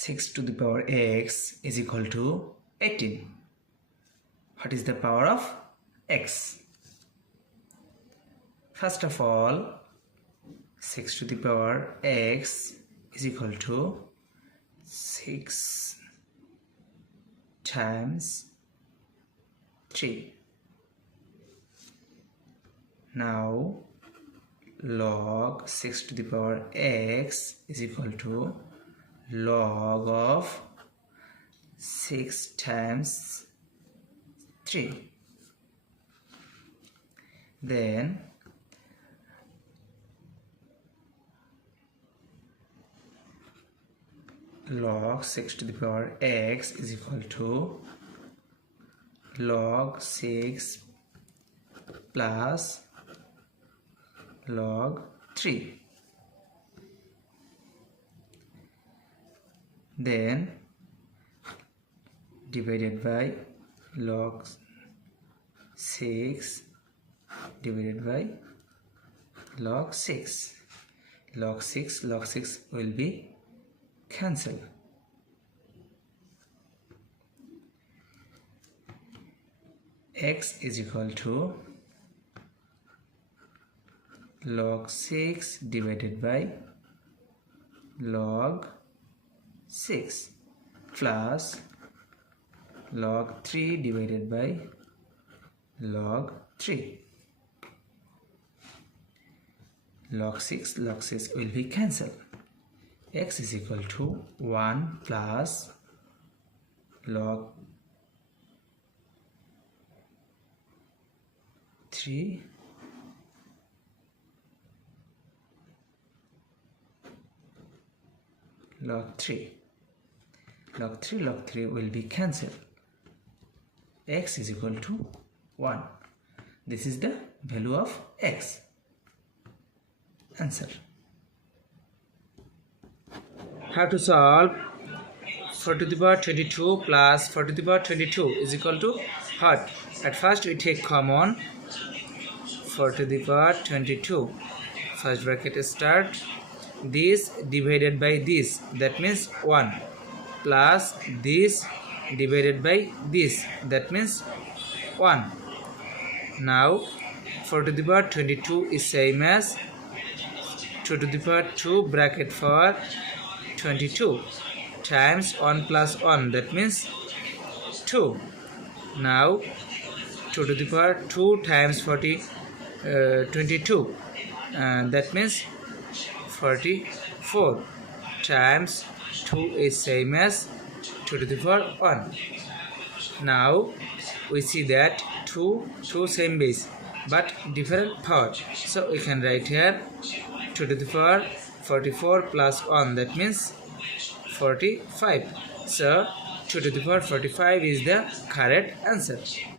6 to the power x is equal to 18. What is the power of x? First of all, 6 to the power x is equal to 6 times 3. Now log 6 to the power x is equal to log of 6 times 3. Then log 6 to the power x is equal to log 6 plus log 3. Then divided by log 6 divided by log 6. Log 6 will be cancelled. X is equal to log 6 divided by log 6 plus log 3 divided by log 3. Log 6 will be cancelled. X is equal to 1 plus log 3 log 3. Log 3 will be cancelled. X is equal to 1. This is the value of x. Answer. How to solve 4 to the power 22 plus 4 to the power 22 is equal to what? At first we take common 4 to the power 22. First bracket start. This divided by this, that means 1, plus this divided by this, that means 1. Now 4 to the power 22 is same as 2 to the power 2 bracket for 22 times 1 plus 1, that means 2. Now 2 to the power 2 times 22, that means 44 times 2 is same as 2 to the power 1. Now we see that 2 same base but different power, so we can write here 2 to the power 44 plus 1, that means 45. So 2 to the power 45 is the correct answer.